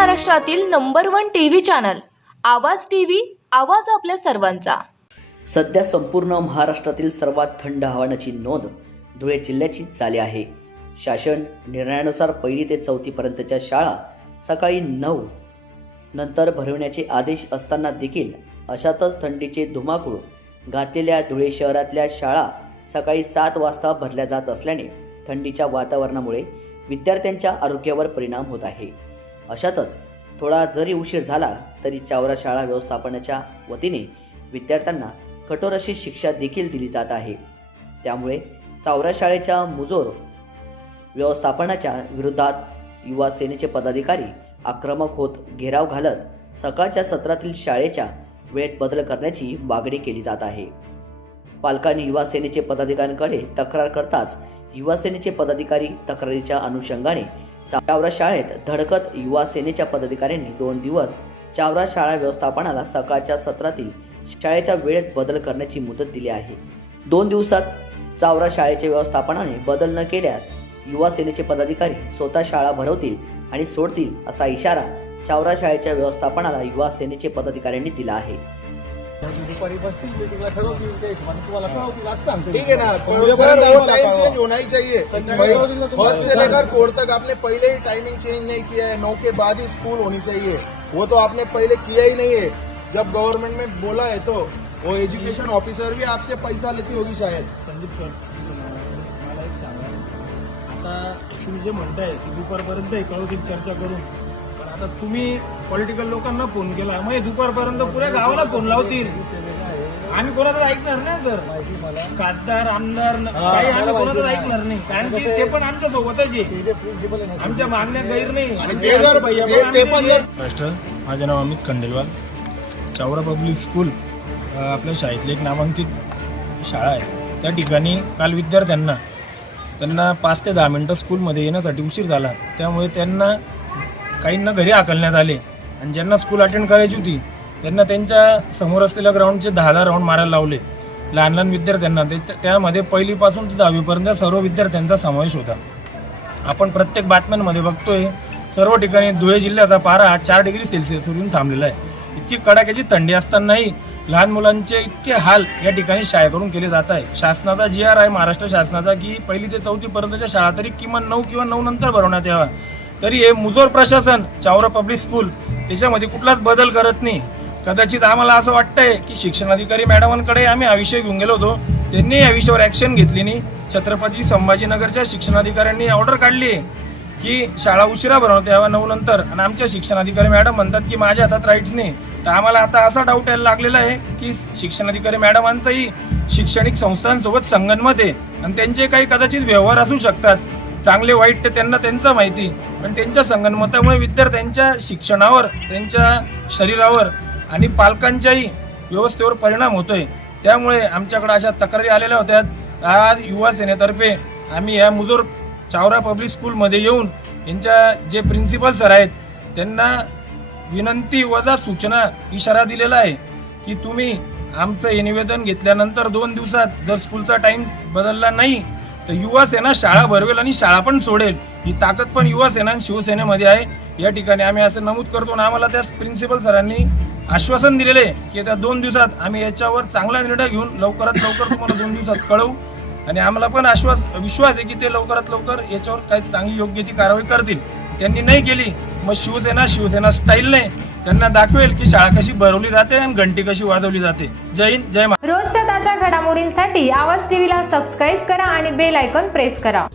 महाराष्ट्रातील number one TV channel Awaaz TV Awaaz आपल्या सर्वांचा. सध्या संपूर्ण महाराष्ट्रातील सर्वात थंड हवामानाची नोंद धुळे जिल्ह्याची चाली आहे. शासन निर्णयानुसार पहिली ते चौथीपर्यंतच्या शाळा सकाळी नऊ नंतर भरवण्याचे आदेश असताना देखील अशातच थंडीचे धुमाकूळ घातलेल्या धुळे शहरातल्या शाळा सकाळी सात वाजता भरल्या जात असल्याने थंडीच्या वातावरणामुळे विद्यार्थ्यांच्या आरोग्यावर परिणाम होत आहे. अशातच थोडा जरी उशीर झाला तरी चावरा शाळा व्यवस्थापनाच्या वतीने विद्यार्थ्यांना कठोर अशी शिक्षा देखील दिली जात आहे. त्यामुळे चावरा शाळेच्या मुजोर व्यवस्थापनाच्या विरोधात युवा सेनेचे पदाधिकारी आक्रमक होत घेराव घालत सकाळच्या सत्रातील शाळेच्या वेळेत बदल करण्याची मागणी केली जात आहे. पालकांनी युवा सेनेचे पदाधिकाऱ्यांकडे तक्रार करताच युवा सेनेचे पदाधिकारी तक्रारीच्या अनुषंगाने चावरा शाळेत धडकत युवा सेनेच्या पदाधिकाऱ्यांनी दोन दिवस चावरा शाळा व्यवस्थापनाला सकाळच्या सत्रातील शाळेच्या वेळेत बदल करण्याची मुदत दिली आहे. दोन दिवसात चावरा शाळेच्या व्यवस्थापनाने बदल न केल्यास युवा सेनेचे पदाधिकारी स्वतः शाळा भरवतील आणि सोडतील असा इशारा चावरा शाळेच्या व्यवस्थापनाला युवा सेनेचे पदाधिकाऱ्यांनी दिला आहे. दुपारी बसतील मीटिंगला ठरवतील त्या हिशोबाने तुम्हाला कळवतील असं सांगतो ठीक है ना पण सर उद्यापर्यंत वो आम्हाला टाइम. चेंज होना ही चाहिए? फर्स्ट से लेकर फोर्थ तक आपने पहले ही टाइमिंग चेंज नहीं किया है. नौ के बाद ही स्कूल होनी चाहिए. वो तो आपने पहले किया ही नहीं है. जब गवर्नमेंट में बोला है तो. वो एजुकेशन ऑफिसर भी आपसे पैसा लेती होगी शायद. संदीप सर मला एक सांगा. आता तुम्ही जे म्हणताय की दुपारपर्यंत कळवतील चर्चा करून पण आता तुम्ही पॉलिटिकल लोकांना फोन केला. मग हे दुपारपर्यंत पुऱ्या गावाला फोन लावतील. आम्ही कोणाचं ऐकणार नाही सर खासदार आमदार न- काही आम्ही कोणाचं. ऐकणार नाही. कारण की ते? पण आमच्या सोबतच आहे. आमच्या मागण्या गैर नाही. माझे नाव अमित खंडेलवाल. चावरा पब्लिक स्कूल आपल्या शाळेतली एक नामांकित शाळा आहे. त्या ठिकाणी काल विद्यार्थ्यांना त्यांना पाच ते दहा मिनटं स्कूलमध्ये येण्यासाठी उशीर झाला. त्यामुळे त्यांना काहींना घरी हाकलण्यात आले. आणि ज्यांना स्कूल अटेंड करायची होती त्यांना त्यांच्यासमोर असलेल्या ग्राउंडचे दहा दहा राऊंड मारायला लावले. लहान लहान विद्यार्थ्यांना. ते त्यामध्ये पहिलीपासून ते दहावीपर्यंत सर्व विद्यार्थ्यांचा समावेश होता. आपण प्रत्येक बातम्यांमध्ये बघतोय सर्व ठिकाणी धुळे जिल्ह्याचा पारा हा चार डिग्री सेल्सिअसवरून थांबलेला आहे. इतकी कडाक्याची थंडी असतानाही लहान मुलांचे इतके हाल या ठिकाणी शाळेकडून केले जात आहे. शासनाचा जी आर आहे महाराष्ट्र शासनाचा की पहिली ते चौथीपर्यंतच्या शाळा तरी किमान नऊ किंवा नऊ नंतर भरवण्यात यावा तरी हे मुजोर प्रशासन चावरा पब्लिक स्कूल त्याच्यामध्ये कुठलाच बदल करत नाही. कदाचित आम्हाला असं वाटतंय की शिक्षणाधिकारी मॅडमांकडे आम्ही हा विषय घेऊन गेलो होतो. त्यांनी या विषयावर ॲक्शन घेतली नाही. छत्रपती संभाजीनगरच्या शिक्षणाधिकाऱ्यांनी ऑर्डर काढली आहे की शाळा उशिरा भरवण्यात यावा नऊ नंतर. आणि आमच्या शिक्षणाधिकारी मॅडम म्हणतात की माझ्या हातात राईट्स नाही. तर आम्हाला आता असा डाऊट यायला लागलेला आहे की शिक्षणाधिकारी मॅडमांचंही शैक्षणिक संस्थांसोबत संगनमत आहे. आणि त्यांचे काही कदाचित व्यवहार असू शकतात. चांगले वाईट ते त्यांना त्यांचं माहिती. पण त्यांच्या संगणमतामुळे विद्यार्थ्यांच्या शिक्षणावर त्यांच्या शरीरावर आणि पालकांच्याही व्यवस्थेवर परिणाम होतोय. त्यामुळे आमच्याकडे अशा तक्रारी आलेल्या होत्या. आज युवा सेनेतर्फे आम्ही या मुजोर चावरा पब्लिक स्कूलमध्ये येऊन यांच्या जे प्रिन्सिपल सर आहेत त्यांना विनंती वजा सूचना इशारा दिलेला आहे की तुम्ही आमचं हे निवेदन घेतल्यानंतर दोन दिवसात जर स्कूलचा टाईम बदलला नाही तर युवा सेना शाळा भरवेल आणि शाळा पण सोडेल. ही ताकद पण युवा सेना आणि शिवसेनेमध्ये आहे. या ठिकाणी आम्ही असं नमूद करतो आणि आम्हाला त्या प्रिन्सिपल सरांनी आश्वासन दिलेले की त्या दोन दिवसात आम्ही याच्यावर चांगला निर्णय घेऊन लवकरात लवकर तुम्हाला दोन दिवसात कळवू. आणि आम्हाला पण आश्वास विश्वास आहे की ते लवकरात लवकर याच्यावर काही चांगली योग्य ती कारवाई करतील. त्यांनी नाही केली मग शिवसेना शिवसेना स्टाईलने त्यांना दाखवेल की शाळा कशी भरवली जाते आणि घंटी कशी वाजवली जाते. जय हिंद जय महाराष्ट्र. रोजच्या ताज्या घडामोडींसाठी आवाज टीव्हीला सबस्क्राईब करा आणि बेल आयकॉन प्रेस करा.